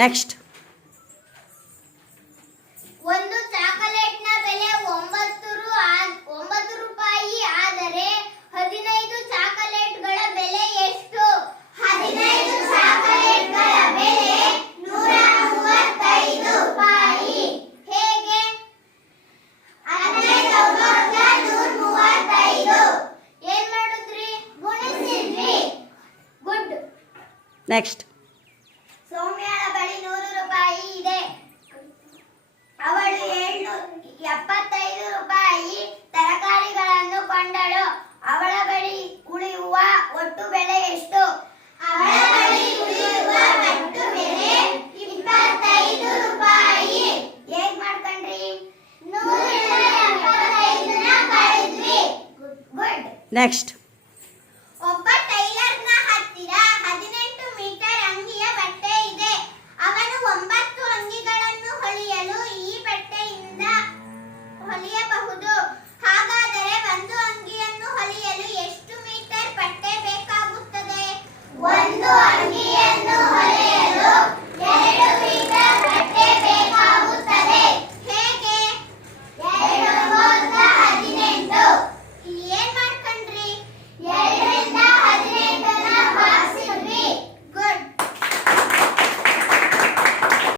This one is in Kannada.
ನೆಕ್ಸ್ಟ್. ಒಂದು ಚಾಕೊಲೇಟ್ನ ಬೆಲೆ 9 ರೂಪಾಯಿ ಆದರೆ 15 ಚಾಕೊಲೇಟ್ಗಳ ಬೆಲೆ ಎಷ್ಟು? 15 ಚಾಕೊಲೇಟ್ಗಳ ಬೆಲೆ 135 ರೂಪಾಯಿ. ಹೇಗೆ? 15,135. ಏನ್ ಮಾಡಿದ್ರಿ? ಗುಣಿಸಿದ್ವಿ. ಗುಡ್. ನೆಕ್ಸ್ಟ್. ಸೌಮ್ಯಳ ಬಳಿ 100 ರೂಪಾಯಿ ಇದೆ. ಅವಳು 75 ರೂಪಾಯಿ ತರಕಾರಿಗಳನ್ನು ಕೊಂಡಳು. ಅವಳ ಬಳಿ ಉಳಿಯುವ ಒಟ್ಟು ಬೆಲೆ ಎಷ್ಟು? ಅವಳ ಬಳಿ ಉಳಿಯುವ ಒಟ್ಟು ಬೆಲೆ 25 ರೂಪಾಯಿ. ಹೇಗ್ ಮಾಡ್ಕೊಂಡ್ರಿ? 175ನ ಕಳೆದ್ವಿ. ಗುಡ್. ನೆಕ್ಸ್ಟ್.